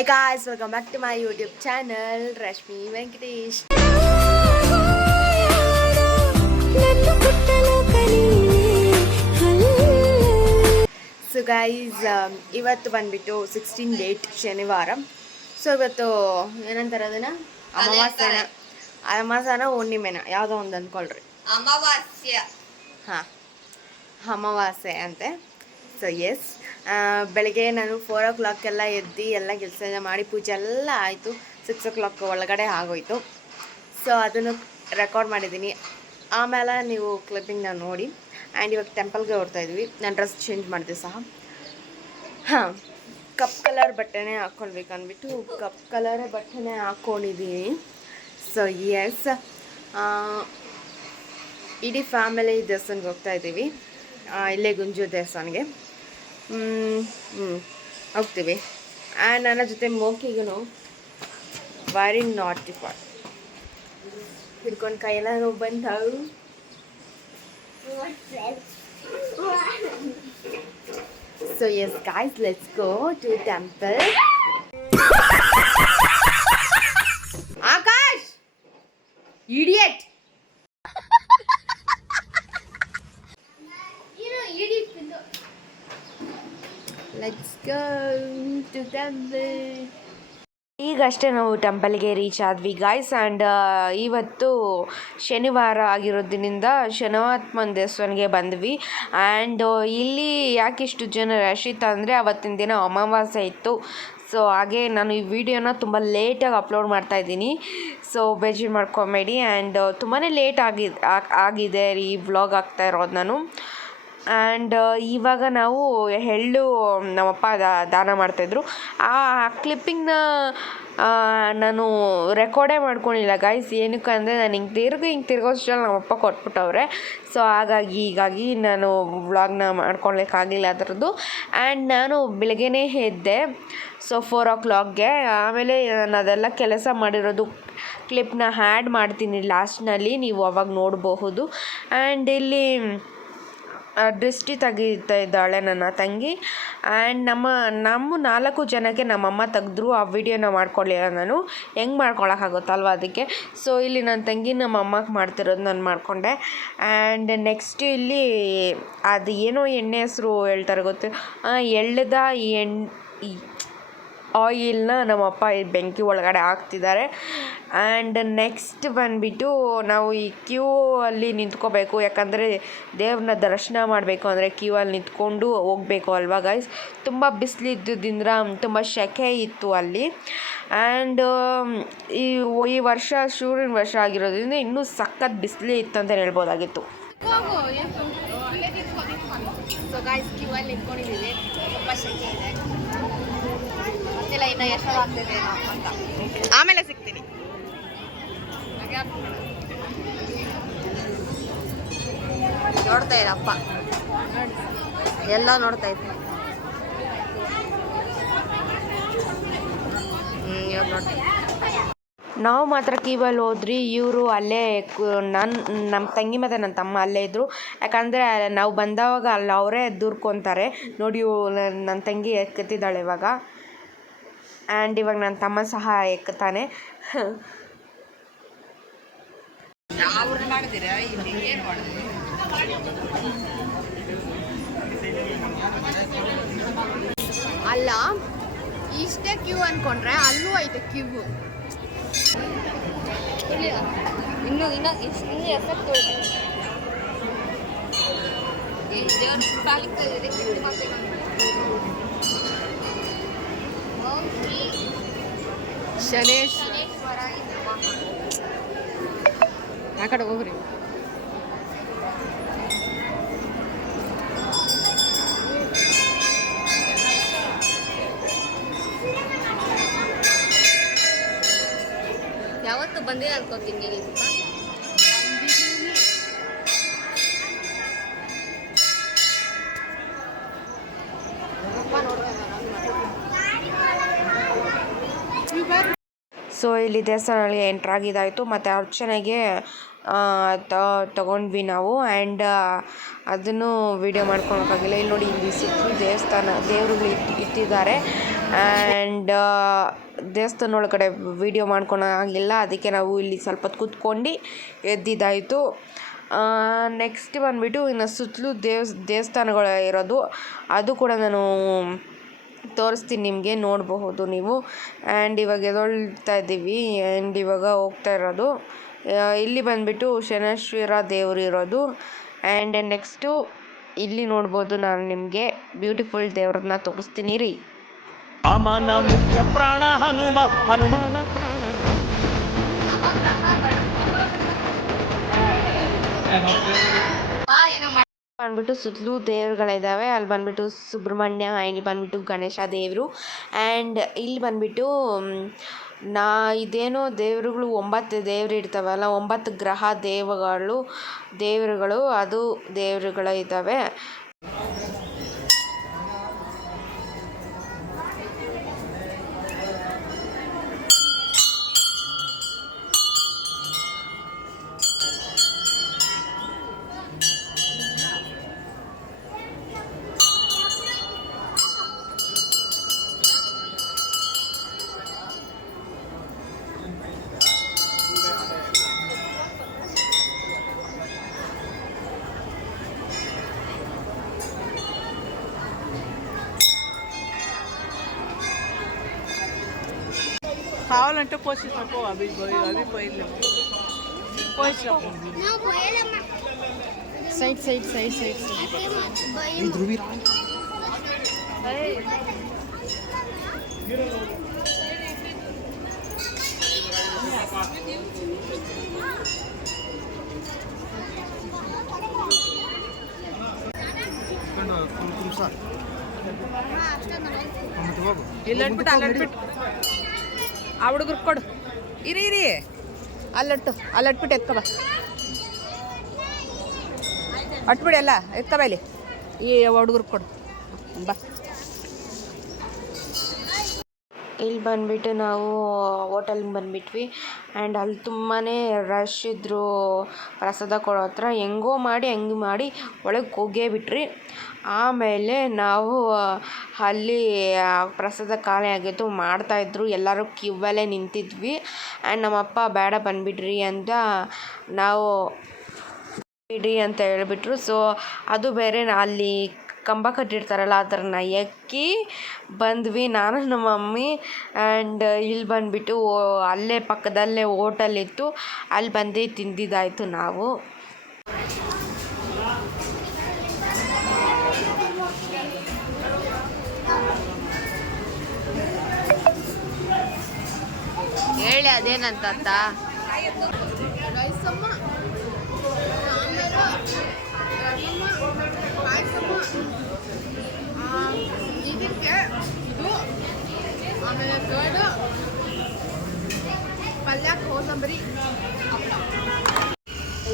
Hey guys, welcome back to my YouTube channel, Rashmi Venkatesh. So guys, ಇವತ್ತು ಬಂದ್ಬಿಟ್ಟು 16 date ಶನಿವಾರ. So ಇವತ್ತು ಏನಂತಾರೆ ಅದನ್ನ ಅಮಾವಾಸ್ಯನ ಹುಣ್ಣಿಮೆನ ಯಾವುದೋ ಒಂದು ಅಂದ್ಕೊಳ್ರಿ. ಅಮಾವಾಸ್ಯೆ ಅಂತೆ. ಸೊ ಎಸ್, ಬೆಳಗ್ಗೆ ನಾನು 4 o'clock ಎಲ್ಲ ಎದ್ದು ಎಲ್ಲ ಕೆಲಸ ಎಲ್ಲ ಮಾಡಿ ಪೂಜೆ ಎಲ್ಲ ಆಯಿತು. 6 o'clock ಒಳಗಡೆ ಆಗೋಯ್ತು. ಸೊ ಅದನ್ನು ರೆಕಾರ್ಡ್ ಮಾಡಿದ್ದೀನಿ. ಆಮೇಲೆ ನೀವು ಕ್ಲಿಪ್ಪಿಂಗ್ನ ನೋಡಿ. ಆ್ಯಂಡ್ ಇವಾಗ ಟೆಂಪಲ್ಗೆ ಹೊರ್ತಾ ಇದ್ವಿ. ನಾನು ಡ್ರೆಸ್ ಚೇಂಜ್ ಮಾಡಿದೆ ಸಹ. ಕಪ್ ಕಲರ್ ಬಟ್ಟೆನೇ ಹಾಕ್ಕೊಳ್ಬೇಕು ಅಂದ್ಬಿಟ್ಟು ಕಪ್ ಕಲರ್ ಬಟ್ಟೆನೇ ಹಾಕ್ಕೊಂಡಿದ್ದೀನಿ. ಸೊ ಎಸ್, ಇಡೀ ಫ್ಯಾಮಿಲಿ ದೇವಸ್ಥಾನಕ್ಕೆ ಹೋಗ್ತಾ ಇದ್ದೀವಿ. ಇಲ್ಲೇ ಗುಂಜು ದೇವಸ್ಥಾನಕ್ಕೆ ಹೋಗ್ತೀವಿ. ಆ್ಯಂಡ್ ನನ್ನ ಜೊತೆ ಮೋಕಿಗೂ ವೆರಿ ನಾಟಿ ಪಾರ್ಟ್ ಹಿಡ್ಕೊಂಡು ಕೈಯೆಲ್ಲ ನೋವು ಬಂದವು. So yes guys, let's go to temple. Akash, idiot. Let's go to temple. ಈಗಷ್ಟೇ ನಾವು ಟೆಂಪಲ್ಗೆ ರೀಚ್ ಆದ್ವಿ ಗಾಯ್ಸ್. ಆ್ಯಂಡ್ ಇವತ್ತು ಶನಿವಾರ ಆಗಿರೋದ್ರಿಂದ ಶನಿವಾತ್ಮನ ದೇವಸ್ಥಾನಕ್ಕೆ ಬಂದ್ವಿ. ಆ್ಯಂಡ್ ಇಲ್ಲಿ ಯಾಕಿಷ್ಟು ಜನ ರಶ್ ಇತ್ತು ಅಂದರೆ ಅವತ್ತಿನ ದಿನ ಅಮಾವಾಸ್ಯೆ ಇತ್ತು. ಸೊ ಹಾಗೆ ನಾನು ಈ ವಿಡಿಯೋನ ತುಂಬ ಲೇಟಾಗಿ ಅಪ್ಲೋಡ್ ಮಾಡ್ತಾಯಿದ್ದೀನಿ. ಸೊ ಬೇಜಾರು ಮಾಡ್ಕೊಬೇಡಿ. ಆ್ಯಂಡ್ ತುಂಬಾ ಲೇಟ್ ಆಗಿದೆ ಈ ವ್ಲಾಗ್ ಆಗ್ತಾ ಇರೋದು ನಾನು. ಆ್ಯಂಡ್ ಇವಾಗ ನಾವು ಎಳ್ಳು ನಮ್ಮಪ್ಪ ದಾನ ಮಾಡ್ತಾಯಿದ್ರು. ಆ ಕ್ಲಿಪ್ಪಿಂಗ್ನ ನಾನು ರೆಕಾರ್ಡೇ ಮಾಡ್ಕೊಂಡಿಲ್ಲ ಗಾಯ್ಸ್. ಏನಕ್ಕೆ ಅಂದರೆ ನಾನು ಹಿಂಗೆ ತಿರ್ಗೋಷ್ಟರಲ್ಲಿ ನಮ್ಮಪ್ಪ ಕೊಟ್ಬಿಟ್ಟವ್ರೆ. ಸೊ ಹೀಗಾಗಿ ನಾನು ವ್ಲಾಗ್ನ ಮಾಡ್ಕೊಳ್ಲಿಕ್ಕಾಗಿಲ್ಲ ಅದರದ್ದು. ಆ್ಯಂಡ್ ನಾನು ಬೆಳಗ್ಗೆನೇ ಎದ್ದೆ. ಸೊ 4 o'clockಗೆ. ಆಮೇಲೆ ನಾನು ಅದೆಲ್ಲ ಕೆಲಸ ಮಾಡಿರೋದು ಕ್ಲಿಪ್ನ ಆ್ಯಡ್ ಮಾಡ್ತೀನಿ ಲಾಸ್ಟ್ನಲ್ಲಿ, ನೀವು ಅವಾಗ ನೋಡಬಹುದು. ಆ್ಯಂಡ್ ಇಲ್ಲಿ ದೃಷ್ಟಿ ತೆಗಿತಾ ಇದ್ದಾಳೆ ನನ್ನ ತಂಗಿ. ಆ್ಯಂಡ್ ನಮ್ಮ 4 ಜನಕ್ಕೆ ನಮ್ಮಮ್ಮ ತೆಗೆದ್ರು. ಆ ವಿಡಿಯೋನ ಮಾಡ್ಕೊಳ್ಳಿಲ್ಲ ನಾನು, ಹೆಂಗೆ ಮಾಡ್ಕೊಳಕ್ಕಾಗುತ್ತಲ್ವ ಅದಕ್ಕೆ. ಸೊ ಇಲ್ಲಿ ನನ್ನ ತಂಗಿ ನಮ್ಮ ಅಮ್ಮಕ್ಕೆ ಮಾಡ್ತಿರೋದು ನಾನು ಮಾಡಿಕೊಂಡೆ. ಆ್ಯಂಡ್ ನೆಕ್ಸ್ಟ್ ಇಲ್ಲಿ ಅದು ಏನೋ ಎಣ್ಣೆ ಹೆಸರು ಹೇಳ್ತಾರೆ ಗೊತ್ತು, ಎಳ್ಳದ ಆಯಿಲ್ನ ನಮ್ಮಪ್ಪ ಈ ಬೆಂಕಿ ಒಳಗಡೆ ಹಾಕ್ತಿದ್ದಾರೆ. ಆ್ಯಂಡ್ ನೆಕ್ಸ್ಟ್ ಬಂದುಬಿಟ್ಟು ನಾವು ಈ ಕ್ಯೂ ಅಲ್ಲಿ ನಿಂತ್ಕೋಬೇಕು. ಯಾಕಂದರೆ ದೇವ್ರನ್ನ ದರ್ಶನ ಮಾಡಬೇಕು ಅಂದರೆ ಕ್ಯೂ ಅಲ್ಲಿ ನಿಂತ್ಕೊಂಡು ಹೋಗಬೇಕು ಅಲ್ವಾ ಗೈಸ್. ತುಂಬ ಬಿಸಿಲಿದ್ದರಿಂದ ತುಂಬ ಸೆಕೆ ಇತ್ತು ಅಲ್ಲಿ. ಆ್ಯಂಡ್ ಈ ವರ್ಷ ಸೂರ್ಯನ ವರ್ಷ ಆಗಿರೋದ್ರಿಂದ ಇನ್ನೂ ಸಖತ್ ಬಿಸಿಲು ಇತ್ತು ಅಂತ ಹೇಳ್ಬೋದಾಗಿತ್ತು. ಸೊ ಗೈಸ್, ಕ್ಯೂ ಅಲ್ಲಿ ನಿಂತ್ಕೊಂಡಿದ್ದೀವಿ. ತುಂಬ ಸೆಕೆ ಇದೆ. ಇನ್ನು ಎಷ್ಟೊತ್ತಾಗ್ತಿದೆ ಅಂತ ಆಮೇಲೆ ಸಿಗ್ತೀನಿ. ನೋಡ್ತಾ ಇರಪ್ಪ, ಎಲ್ಲ ನೋಡ್ತಾ ಇದ್ದೀನಿ. ನಾವು ಮಾತ್ರ ಕ್ಯೂವಲ್ಲಿ ಹೋದ್ರಿ. ಇವರು ಅಲ್ಲೇ ನಮ್ಮ ತಂಗಿ ಮತ್ತು ನನ್ನ ತಮ್ಮ ಅಲ್ಲೇ ಇದ್ದರು. ಯಾಕಂದರೆ ನಾವು ಬಂದವಾಗ ಅಲ್ಲಿ ಅವರೇ ದೂರ್ಕೊತಾರೆ ನೋಡಿ. ನನ್ನ ತಂಗಿ ಎಕ್ಕತ್ತಿದ್ದಾಳೆ ಇವಾಗ. ಆ್ಯಂಡ್ ಇವಾಗ ನನ್ನ ತಮ್ಮ ಸಹ ಎಕ್ಕುತ್ತಾನೆ. ಅಲ್ಲ, ಇಷ್ಟೇ ಕ್ಯೂ ಅಂದ್ಕೊಂಡ್ರೆ ಅಲ್ಲೂ ಐತೆ ಕ್ಯೂ. ಇನ್ನು ಎಫೆಕ್ಟ್ ಶನೇಶ್ವರ ಆ ಕಡೆ ಹೋಗ್ರಿ. ಯಾವತ್ತು ಬಂದಿಲ್ಲ ಅನ್ಕೋತೀನಿ. ಸೊ ಇಲ್ಲಿ ದೇವಸ್ಥಾನಗಳಿಗೆ ಎಂಟ್ರಾಗಿದ್ದಾಯಿತು. ಮತ್ತು ಅರ್ಚನೆಗೆ ತಗೊಂಡ್ವಿ ನಾವು. ಆ್ಯಂಡ್ ಅದನ್ನು ವೀಡಿಯೋ ಮಾಡ್ಕೊಳಕ್ಕಾಗಿಲ್ಲ. ಇಲ್ಲಿ ನೋಡಿ, ಇಲ್ಲಿ ಸುತ್ತಲೂ ದೇವರುಗಳು ಇಟ್ಟಿದ್ದಾರೆ. ಆ್ಯಂಡ್ ದೇವಸ್ಥಾನ ಒಳಗಡೆ ವೀಡಿಯೋ ಮಾಡ್ಕೊಳಾಗಿಲ್ಲ, ಅದಕ್ಕೆ ನಾವು ಇಲ್ಲಿ ಸ್ವಲ್ಪ ಹೊತ್ತು ಕೂತ್ಕೊಂಡು ಎದ್ದಿದ್ದಾಯಿತು. ನೆಕ್ಸ್ಟ್ ಬಂದುಬಿಟ್ಟು ಇನ್ನು ಸುತ್ತಲೂ ದೇವಸ್ಥಾನಗಳು ಇರೋದು, ಅದು ಕೂಡ ನಾನು ತೋರಿಸ್ತೀನಿ ನಿಮಗೆ, ನೋಡಬಹುದು ನೀವು. ಆ್ಯಂಡ್ ಇವಾಗ ಎದೊಳ್ತಾ ಇದ್ದೀವಿ ಆ್ಯಂಡ್ ಇವಾಗ ಹೋಗ್ತಾ ಇರೋದು. ಇಲ್ಲಿ ಬಂದುಬಿಟ್ಟು ಶನೇಶ್ವರ ದೇವರು ಇರೋದು. ಆ್ಯಂಡ್ ನೆಕ್ಸ್ಟು ಇಲ್ಲಿ ನೋಡ್ಬೋದು, ನಾನು ನಿಮಗೆ ಬ್ಯೂಟಿಫುಲ್ ದೇವ್ರನ್ನ ತೋರಿಸ್ತೀನಿ ರೀ. ಬಂದ್ಬಿಟ್ಟು ಸುತ್ತಲೂ ದೇವ್ರುಗಳಿದ್ದಾವೆ. ಅಲ್ಲಿ ಬಂದ್ಬಿಟ್ಟು ಸುಬ್ರಹ್ಮಣ್ಯ, ಇಲ್ಲಿ ಬಂದ್ಬಿಟ್ಟು ಗಣೇಶ ದೇವರು. ಆ್ಯಂಡ್ ಇಲ್ಲಿ ಬಂದ್ಬಿಟ್ಟು ಇದೇನೋ ದೇವರುಗಳು 9 ದೇವರು ಇರ್ತಾವಲ್ಲ, 9 ಗ್ರಹ ದೇವರುಗಳು ಅದು ದೇವರುಗಳು ಇದ್ದಾವೆ. కావాలంటే పోషిస్తాకో అవి పోయిలే పోషిస్తాం సైడ్ సైడ్ సైడ్ సైడ్ ఈ ధ్రువి రా ಇಲ್ಲಟ್ಬಿಟ್ಟು ಅಲ್ಲಟ್ಬಿಟ್ಟು ಆ ಹುಡುಗರು ಕೊಡು, ಇರಿ ಅಲ್ಲಟ್ಬಿಟ್ಟು ಎತ್ಕೊ ಬಾ, ಅಟ್ಬಿಡಿ ಎಲ್ಲ ಎತ್ಕೊ ಬಾ, ಇಲ್ಲಿ ಈ ಹುಡುಗರು ಕೊಡು ಬಾ. ಇಲ್ಲಿ ಬಂದುಬಿಟ್ಟು ನಾವು ಹೋಟೆಲ್ಗೆ ಬಂದುಬಿಟ್ವಿ. ಆ್ಯಂಡ್ ಅಲ್ಲಿ ತುಂಬಾ ರಶ್ ಇದ್ದರು ಪ್ರಸಾದ ಕೊಡೋ ಹತ್ರ. ಹೆಂಗೆ ಮಾಡಿ ಒಳಗೆ ಹೋಗೇ ಬಿಟ್ರಿ. ಆಮೇಲೆ ನಾವು ಅಲ್ಲಿ ಪ್ರಸಾದ ಖಾಲಿ ಆಗಿತ್ತು, ಮಾಡ್ತಾಯಿದ್ರು, ಎಲ್ಲರೂ ಕ್ಯೂವಲ್ಲೇ ನಿಂತಿದ್ವಿ. ಆ್ಯಂಡ್ ನಮ್ಮಪ್ಪ ಬೇಡ ಬಂದುಬಿಡ್ರಿ ಅಂತ ಹೇಳಿಬಿಟ್ರು. ಸೊ ಅದು ಬೇರೆ, ಅಲ್ಲಿ ಕಂಬ ಕಟ್ಟಿರ್ತಾರಲ್ಲ ಅದನ್ನು ಎಕ್ಕಿ ಬಂದ್ವಿ ನಾನು ನಮ್ಮ ಮಮ್ಮಿ. ಆ್ಯಂಡ್ ಇಲ್ಲಿ ಬಂದುಬಿಟ್ಟು ಅಲ್ಲೇ ಪಕ್ಕದಲ್ಲೇ ಹೋಟೆಲ್ ಇತ್ತು, ಅಲ್ಲಿ ಬಂದು ತಿಂದಿದ್ದಾಯಿತು ನಾವು. ಹೇಳಿ ಅದೇನಂತ ಇದಕ್ಕೆ ಇದು ಆಮೇಲೆ ಕರ್ಡು ಪಲ್ಯ ಕೋಸಂಬರಿ.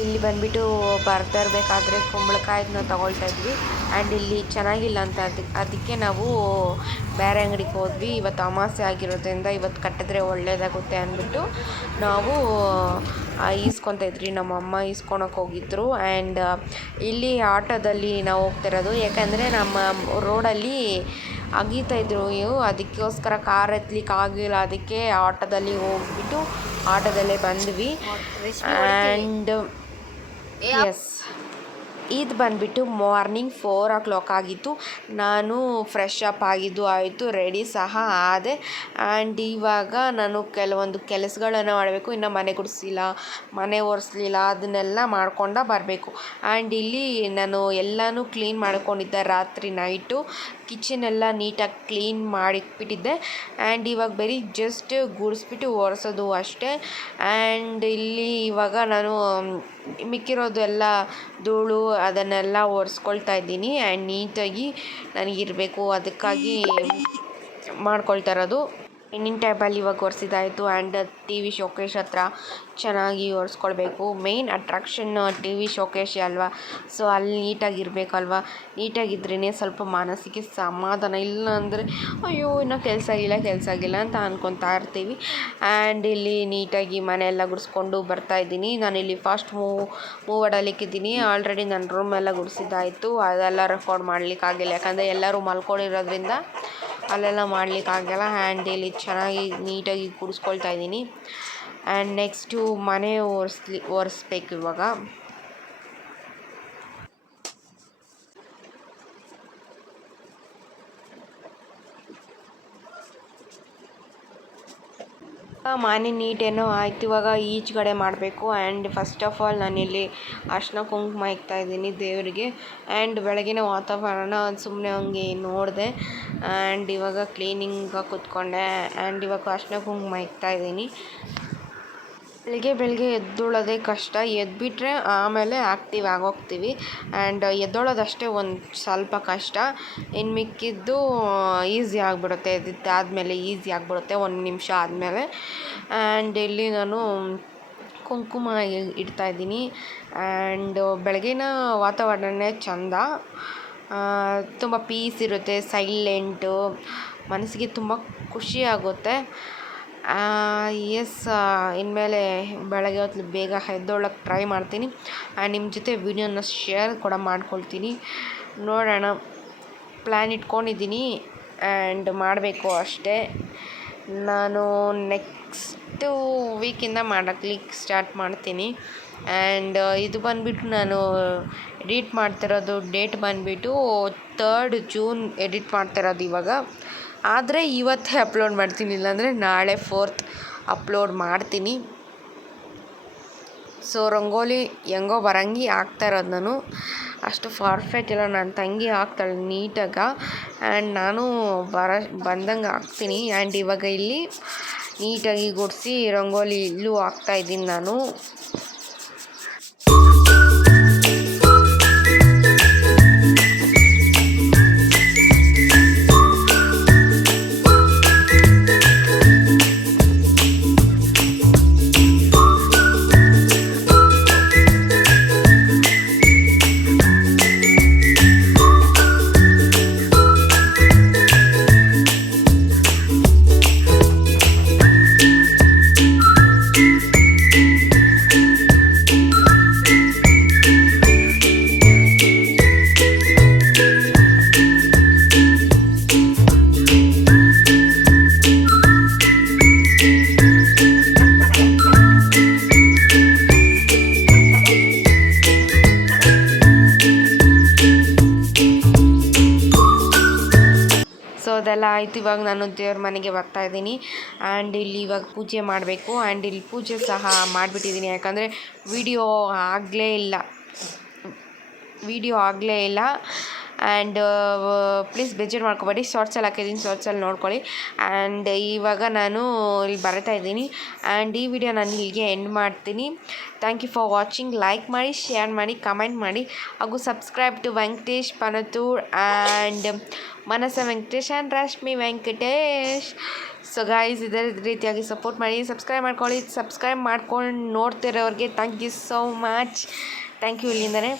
ಇಲ್ಲಿ ಬಂದುಬಿಟ್ಟು ಬರ್ತಾ ಇರಬೇಕಾದ್ರೆ ಕುಂಬಳಕಾಯಿನ ತೊಗೊಳ್ತಾ ಇದ್ವಿ. ಆ್ಯಂಡ್ ಇಲ್ಲಿ ಚೆನ್ನಾಗಿಲ್ಲ ಅಂತ ಅದಕ್ಕೆ ನಾವು ಬೇರೆ ಅಂಗಡಿಗೆ ಹೋದ್ವಿ. ಇವತ್ತು ಅಮಾವಾಸ್ಯೆ ಆಗಿರೋದ್ರಿಂದ ಇವತ್ತು ಕಟ್ಟಿದ್ರೆ ಒಳ್ಳೆಯದಾಗುತ್ತೆ ಅಂದ್ಬಿಟ್ಟು ನಾವು ಈಸ್ಕೊತಾ ಇದ್ರಿ, ನಮ್ಮಮ್ಮ ಈಸ್ಕೊಳಕ್ಕೆ ಹೋಗಿದ್ರು. ಆ್ಯಂಡ್ ಇಲ್ಲಿ ಆಟೋದಲ್ಲಿ ನಾವು ಹೋಗ್ತಿರೋದು, ಯಾಕಂದರೆ ನಮ್ಮ ರೋಡಲ್ಲಿ ಅಗೀತಾಯಿದ್ರು ಅದಕ್ಕೋಸ್ಕರ ಕಾರ್ ಎತ್ತಲಿಕ್ಕೆ ಆಗಿಲ್ಲ, ಅದಕ್ಕೆ ಆಟೋದಲ್ಲಿ ಹೋಗ್ಬಿಟ್ಟು ಆಟೋದಲ್ಲೇ ಬಂದ್ವಿ. ಆ್ಯಂಡ್ ಎಸ್, ಇದು ಬಂದುಬಿಟ್ಟು ಮಾರ್ನಿಂಗ್ 4 o'clock ಆಗಿತ್ತು. ನಾನು ಫ್ರೆಶ್ ಅಪ್ ಆಗಿದ್ದು ಆಯಿತು, ರೆಡಿ ಸಹ ಆದೆ. ಆ್ಯಂಡ್ ಇವಾಗ ನಾನು ಕೆಲವೊಂದು ಕೆಲಸಗಳನ್ನು ಮಾಡಬೇಕು. ಇನ್ನು ಮನೆ ಗುಡಿಸಿಲ್ಲ, ಮನೆ ಒರೆಸ್ಲಿಲ್ಲ, ಅದನ್ನೆಲ್ಲ ಮಾಡ್ಕೊಂಡು ಬರಬೇಕು. ಆ್ಯಂಡ್ ಇಲ್ಲಿ ನಾನು ಎಲ್ಲನೂ ಕ್ಲೀನ್ ಮಾಡ್ಕೊಂಡಿದ್ದೆ ರಾತ್ರಿ ನೈಟು. ಕಿಚನೆಲ್ಲ ನೀಟಾಗಿ ಕ್ಲೀನ್ ಮಾಡಿಟ್ಬಿಟ್ಟಿದ್ದೆ. ಆ್ಯಂಡ್ ಇವಾಗ ಬರೀ ಜಸ್ಟ್ ಗುಡಿಸ್ಬಿಟ್ಟು ಒರೆಸೋದು ಅಷ್ಟೇ. ಆ್ಯಂಡ್ ಇಲ್ಲಿ ಇವಾಗ ನಾನು ಮಿಕ್ಕಿರೋದು ಎಲ್ಲ ಧೂಳು ಅದನ್ನೆಲ್ಲ ಒರೆಸ್ಕೊಳ್ತಾ ಇದ್ದೀನಿ. ಆ್ಯಂಡ್ ನೀಟಾಗಿ ನನಗಿರಬೇಕು, ಅದಕ್ಕಾಗಿ ಮಾಡ್ಕೊಳ್ತಾ ಇರೋದು. ಇನ್ನಿನ ಟೈಪಲ್ಲಿ ಇವಾಗ ಒರೆಸಿದ್ದಾಯಿತು. ಆ್ಯಂಡ್ ಟಿ ವಿ ಶೋಕೇಶ್ ಹತ್ರ ಚೆನ್ನಾಗಿ ಒರೆಸ್ಕೊಳ್ಬೇಕು. ಮೇಯ್ನ್ ಅಟ್ರಾಕ್ಷನ್ ಟಿ ವಿ ಶೋಕೇಶೇ ಅಲ್ವಾ, ಸೊ ಅಲ್ಲಿ ನೀಟಾಗಿರಬೇಕಲ್ವ. ನೀಟಾಗಿದ್ರೇ ಸ್ವಲ್ಪ ಮನಸ್ಸಿಗೆ ಸಮಾಧಾನ. ಇಲ್ಲ ಅಂದರೆ ಅಯ್ಯೋ ಇನ್ನೂ ಕೆಲಸ ಆಗಿಲ್ಲ ಅಂತ ಅಂದ್ಕೊತಾ ಇರ್ತೀವಿ. ಆ್ಯಂಡ್ ಇಲ್ಲಿ ನೀಟಾಗಿ ಮನೆಯೆಲ್ಲ ಗುಡಿಸ್ಕೊಂಡು ಬರ್ತಾಯಿದ್ದೀನಿ. ನಾನಿಲ್ಲಿ ಫಾಸ್ಟ್ ಮೂವಡಲಿಕ್ಕಿದ್ದೀನಿ. ಆಲ್ರೆಡಿ ನನ್ನ ರೂಮೆಲ್ಲ ಗುಡಿಸಿದ್ದಾಯಿತು, ಅದೆಲ್ಲ ರೆಕಾರ್ಡ್ ಮಾಡಲಿಕ್ಕಾಗಿಲ್ಲ, ಯಾಕಂದರೆ ಎಲ್ಲರೂ ಮಲ್ಕೊಂಡಿರೋದ್ರಿಂದ ಅಲ್ಲೆಲ್ಲ ಮಾಡಲಿಕ್ಕಾಗಲ್ಲ. ಆ್ಯಂಡ್ ಇಲ್ಲಿ ಚೆನ್ನಾಗಿ ನೀಟಾಗಿ ಕೂಡಿಸ್ಕೊಳ್ತಾ ಇದ್ದೀನಿ. ಆ್ಯಂಡ್ ನೆಕ್ಸ್ಟು ಮನೆ ಒರೆಸ್ಬೇಕು ಇವಾಗ. ಮನೆ ನೀಟೇನೋ ಆಯ್ತು. ಇವಾಗ ಈಚೆಗಡೆ ಮಾಡಬೇಕು. ಆ್ಯಂಡ್ ಫಸ್ಟ್ ಆಫ್ ಆಲ್ ನಾನಿಲ್ಲಿ ಅರ್ಶಿನ ಕುಂಕುಮ ಇಕ್ತಾಯಿದ್ದೀನಿ ದೇವರಿಗೆ. ಆ್ಯಂಡ್ ಬೆಳಗಿನ ವಾತಾವರಣ ಸುಮ್ಮನೆ ಹಂಗೆ ನೋಡಿದೆ. ಆ್ಯಂಡ್ ಇವಾಗ ಕ್ಲೀನಿಂಗ ಕೂತ್ಕೊಂಡೆ. ಆ್ಯಂಡ್ ಇವಾಗ ಅರ್ಶಿನ ಕುಂಕುಮ ಇಕ್ತಾಯಿದ್ದೀನಿ. ಬೆಳಗ್ಗೆ ಎದ್ದೊಳೋದೇ ಕಷ್ಟ. ಎದ್ಬಿಟ್ರೆ ಆಮೇಲೆ ಆ್ಯಕ್ಟಿವ್ ಆಗೋಗ್ತೀವಿ. ಆ್ಯಂಡ್ ಎದ್ದೊಳೋದಷ್ಟೇ ಒಂದು ಸ್ವಲ್ಪ ಕಷ್ಟ. ಇನ್ನು ಮಿಕ್ಕಿದ್ದು ಈಸಿ ಆಗಿಬಿಡುತ್ತೆ. ಎದ್ದಿದ್ದಾದಮೇಲೆ ಈಸಿ ಆಗಿಬಿಡುತ್ತೆ 1 ನಿಮಿಷ ಆದಮೇಲೆ. ಆ್ಯಂಡ್ ಇಲ್ಲಿ ನಾನು ಕುಂಕುಮ ಇಡ್ತಾಯಿದ್ದೀನಿ. ಆ್ಯಂಡ್ ಬೆಳಗಿನ ವಾತಾವರಣನೇ ಚೆಂದ. ತುಂಬ ಪೀಸ್ ಇರುತ್ತೆ, ಸೈಲೆಂಟು, ಮನಸ್ಸಿಗೆ ತುಂಬ ಖುಷಿಯಾಗುತ್ತೆ. ಇನ್ಮೇಲೆ ಬೆಳಗ್ಗೆ ಹೊತ್ತು ಬೇಗ ಎದ್ದೊಳಕ್ಕೆ ಟ್ರೈ ಮಾಡ್ತೀನಿ. ನಿಮ್ಮ ಜೊತೆ ವಿಡಿಯೋನ ಶೇರ್ ಕೂಡ ಮಾಡ್ಕೊಳ್ತೀನಿ. ನೋಡೋಣ, ಪ್ಲ್ಯಾನ್ ಇಟ್ಕೊಂಡಿದ್ದೀನಿ ಆ್ಯಂಡ್ ಮಾಡಬೇಕು ಅಷ್ಟೇ. ನಾನು ನೆಕ್ಸ್ಟು ವೀಕಿಂದ ಮಾಡಲಿಕ್ಕೆ ಸ್ಟಾರ್ಟ್ ಮಾಡ್ತೀನಿ. ಆ್ಯಂಡ್ ಇದು ಬಂದುಬಿಟ್ಟು ನಾನು ಎಡಿಟ್ ಮಾಡ್ತಿರೋದು ಡೇಟ್ ಬಂದುಬಿಟ್ಟು 3rd ಜೂನ್ ಎಡಿಟ್ ಮಾಡ್ತಿರೋದು ಇವಾಗ. ಆದರೆ ಇವತ್ತೇ ಅಪ್ಲೋಡ್ ಮಾಡ್ತೀನಿ, ಇಲ್ಲಾಂದರೆ ನಾಳೆ 4th ಅಪ್ಲೋಡ್ ಮಾಡ್ತೀನಿ. ಸೊ ರಂಗೋಲಿ ಹೆಂಗೋ ಬರಂಗೆ ಹಾಕ್ತಾಯಿರೋದು ನಾನು. ಅಷ್ಟು ಪರ್ಫೆಕ್ಟ್ ಇಲ್ಲ, ನನ್ನ ತಂಗಿ ಹಾಕ್ತಾಳೆ ನೀಟಾಗಿ. ಆ್ಯಂಡ್ ನಾನು ಬಂದಂಗೆ ಹಾಕ್ತೀನಿ. ಆ್ಯಂಡ್ ಇವಾಗ ಇಲ್ಲಿ ನೀಟಾಗಿ ಗುಡಿಸಿ ರಂಗೋಲಿ ಇಲ್ಲೂ ಹಾಕ್ತಾಯಿದ್ದೀನಿ ನಾನು. ಸೊ ಅದೆಲ್ಲ ಆಯಿತು. ಇವಾಗ ನಾನು ದೇವ್ರ ಮನೆಗೆ ಬರ್ತಾಯಿದ್ದೀನಿ. ಆ್ಯಂಡ್ ಇಲ್ಲಿ ಇವಾಗ ಪೂಜೆ ಮಾಡಬೇಕು. ಆ್ಯಂಡ್ ಇಲ್ಲಿ ಪೂಜೆ ಸಹ ಮಾಡಿಬಿಟ್ಟಿದ್ದೀನಿ, ಯಾಕಂದರೆ ವಿಡಿಯೋ ಆಗಲೇ ಇಲ್ಲ. ಆ್ಯಂಡ್ ಪ್ಲೀಸ್ ಬೇಜಾರು ಮಾಡ್ಕೊಬೇಡಿ, ಶಾರ್ಟ್ಸಲ್ಲಿ ಹಾಕಿದ್ದೀನಿ, ಶಾರ್ಟ್ಸಲ್ಲಿ ನೋಡ್ಕೊಳ್ಳಿ. ಆ್ಯಂಡ್ ಇವಾಗ ನಾನು ಇಲ್ಲಿ ಬರ್ತಾಯಿದ್ದೀನಿ. ಆ್ಯಂಡ್ ಈ ವಿಡಿಯೋ ನಾನು ಇಲ್ಲಿಗೆ ಎಂಡ್ ಮಾಡ್ತೀನಿ. Thank you for watching. Like ಮಾಡಿ, ಶೇರ್ ಮಾಡಿ, ಕಮೆಂಟ್ ಮಾಡಿ, ಹಾಗೂ subscribe to Venkatesh Panathur and Manasa Venkatesh and Rashmi Venkatesh. So guys, ಇದೇ ರೀತಿಯಾಗಿ ಸಪೋರ್ಟ್ ಮಾಡಿ, ಸಬ್ಸ್ಕ್ರೈಬ್ ಮಾಡ್ಕೊಳ್ಳಿ. ಸಬ್ಸ್ಕ್ರೈಬ್ ಮಾಡ್ಕೊಂಡು ನೋಡ್ತಿರೋರಿಗೆ thank you so much. Thank you ಇಲ್ಲಿಂದನೇ.